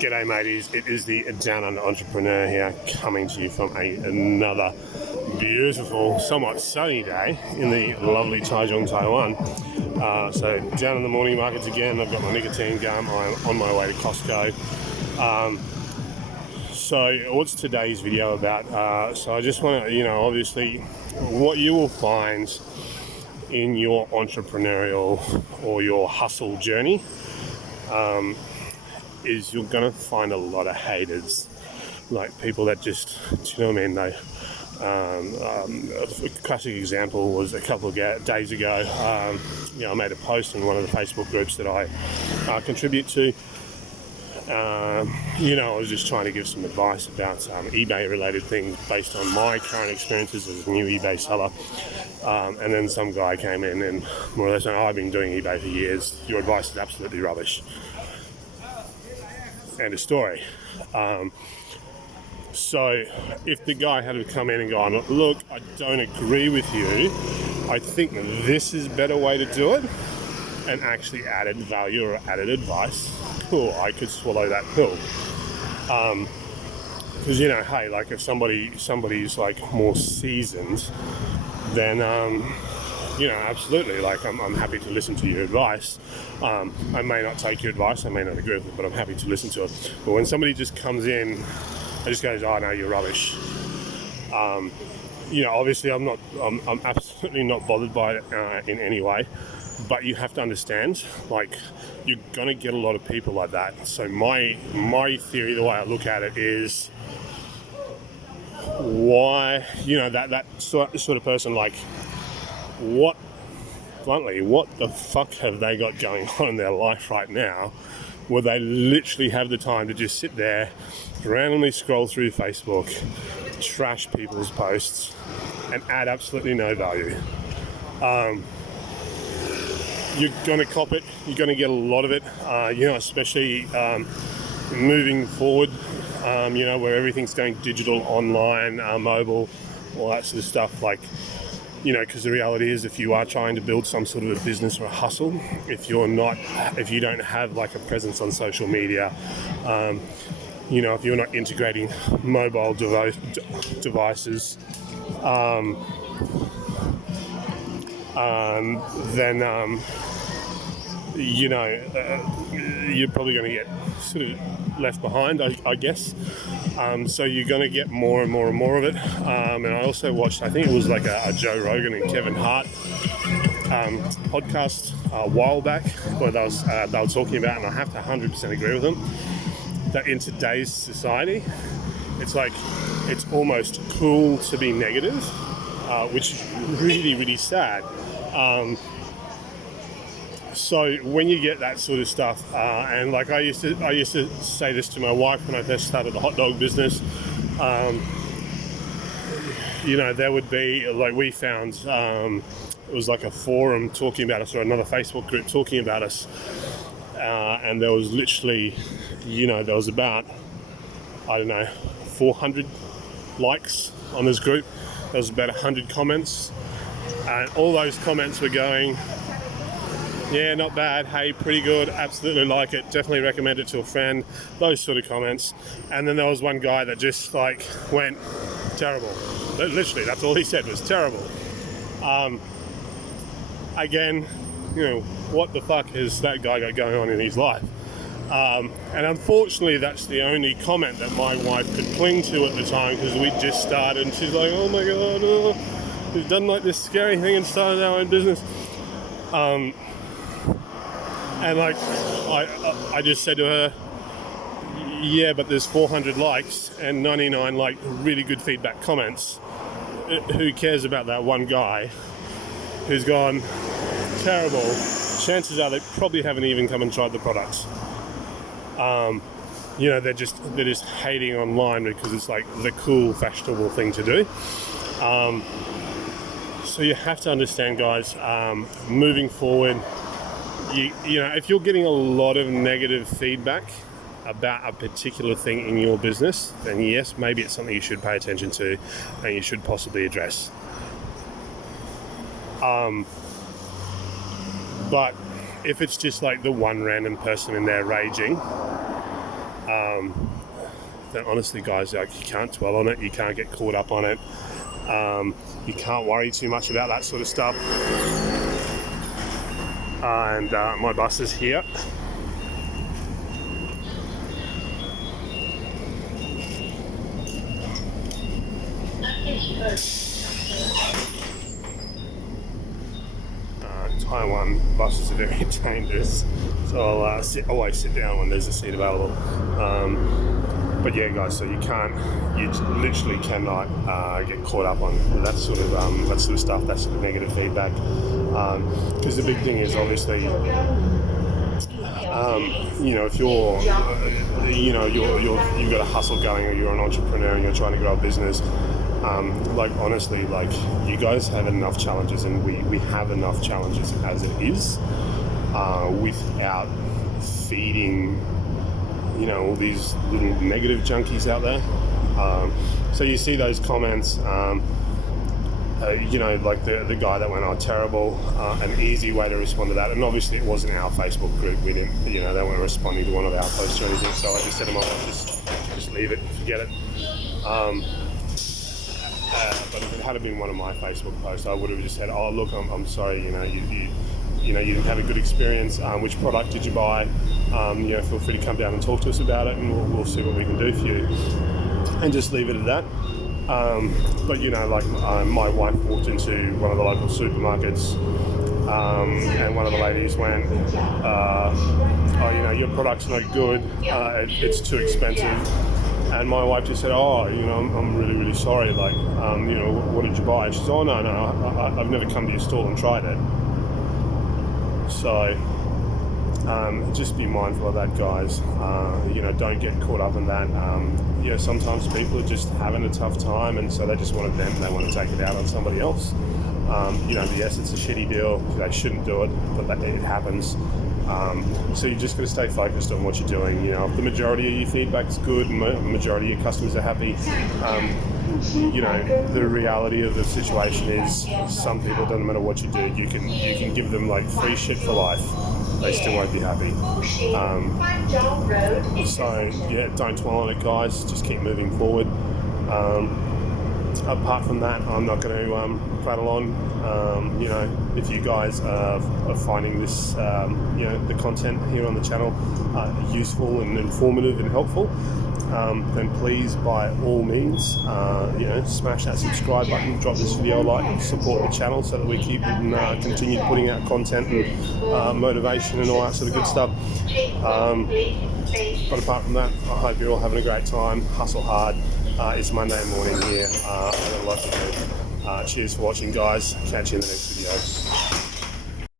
G'day mateys, it is the Down Under Entrepreneur here, coming to you from another beautiful, somewhat sunny day in the lovely Taichung, Taiwan. So down in the morning markets again, I've got my nicotine gum, I'm on my way to Costco. So what's today's video about? So I just want to, obviously what you will find in your entrepreneurial or your hustle journey is you're going to find a lot of haters, like people that just, do you know what I mean? A classic example was a couple of days ago, I made a post in one of the Facebook groups that I contribute to. I was just trying to give some advice about eBay related things based on my current experiences as a new eBay seller. And then some guy came in and more or less said, I've been doing eBay for years, your advice is absolutely rubbish. End of story. So if the guy had come in and gone, look, I don't agree with you, I think this is a better way to do it, and actually added value or added advice, cool, I could swallow that pill. Because hey, like if somebody's like more seasoned, then absolutely, like I'm happy to listen to your advice. I may not take your advice, I may not agree with it, but I'm happy to listen to it. But when somebody just comes in and just goes, oh no, you're rubbish, obviously I'm absolutely not bothered by it in any way. But you have to understand, like, you're gonna get a lot of people like that. So my theory, the way I look at it is, why, that sort of person, like, what the fuck have they got going on in their life right now where they literally have the time to just sit there, randomly scroll through Facebook, trash people's posts, and add absolutely no value? You're gonna cop it, you're gonna get a lot of it, especially moving forward, where everything's going digital, online, mobile, all that sort of stuff, like, because the reality is, if you are trying to build some sort of a business or a hustle, if you don't have like a presence on social media, if you're not integrating mobile devices, then you're probably going to get sort of left behind, I guess. So you're going to get more and more and more of it. And I also watched, I think it was like a Joe Rogan and Kevin Hart podcast a while back, where they were talking about, and I have to 100% agree with them, that in today's society, it's like, it's almost cool to be negative, which is really, really sad. So when you get that sort of stuff, and like I used to say this to my wife when I first started the hot dog business, there would be, like, we found, it was like a forum talking about us, or another Facebook group talking about us, and there was literally, there was about, 400 likes on this group. There was about 100 comments, and all those comments were going, yeah, not bad, hey, pretty good, absolutely like it, definitely recommend it to a friend, those sort of comments. And then there was one guy that just like went, terrible. Literally, that's all he said, was terrible. Again, what the fuck has that guy got going on in his life? And unfortunately, that's the only comment that my wife could cling to at the time, because we just started, and she's like, oh my god, we've done like this scary thing and started our own business. And like, I just said to her, yeah, but there's 400 likes and 99 like really good feedback comments. Who cares about that one guy who's gone terrible? Chances are they probably haven't even come and tried the products. They're just hating online because it's like the cool, fashionable thing to do. So you have to understand, guys, moving forward, if you're getting a lot of negative feedback about a particular thing in your business, then yes, maybe it's something you should pay attention to and you should possibly address. But if it's just like the one random person in there raging, then honestly, guys, like, you can't dwell on it. You can't get caught up on it. You can't worry too much about that sort of stuff. And my bus is here. Taiwan buses are very dangerous, so I'll always sit down when there's a seat available. But yeah, guys, so you literally cannot get caught up on that sort of stuff, that sort of negative feedback. Because the big thing is obviously, if you're, you've got a hustle going, or you're an entrepreneur and you're trying to grow a business. Honestly, you guys have enough challenges, and we have enough challenges as it is, without feeding, all these little negative junkies out there. So you see those comments, like the guy that went, "Oh, terrible," an easy way to respond to that. And obviously it wasn't our Facebook group. We didn't, they weren't responding to one of our posts or anything. So I just said to my wife, just leave it, forget it. But if it had been one of my Facebook posts, I would have just said, "Oh, look, I'm sorry. You didn't have a good experience. Which product did you buy? Feel free to come down and talk to us about it, and we'll see what we can do for you." And just leave it at that. But my wife walked into one of the local supermarkets, and one of the ladies went, "Oh, your product's not good. It's too expensive." And my wife just said, "Oh, I'm really, really sorry. What did you buy?" And she said, "Oh, no, I've never come to your stall and tried it." So, just be mindful of that, guys. Don't get caught up in that. Sometimes people are just having a tough time, and so they just want to vent and they want to take it out on somebody else. Yes, it's a shitty deal. They shouldn't do it, but it happens. So you just got to stay focused on what you're doing. If the majority of your feedback's good and the majority of your customers are happy, the reality of the situation is some people, doesn't matter what you do, you can give them free shit for life. They still won't be happy. So yeah, don't dwell on it, guys. Just keep moving forward. Apart from that, I'm not going to prattle on. If you guys are finding this, the content here on the channel useful and informative and helpful, then please, by all means, smash that subscribe button, drop this video a like, support the channel so that we keep and continue putting out content and motivation and all that sort of good stuff. But apart from that, I hope you're all having a great time. Hustle hard. It's Monday morning here. I've got a lot to do. Cheers for watching, guys. Catch you in the next video.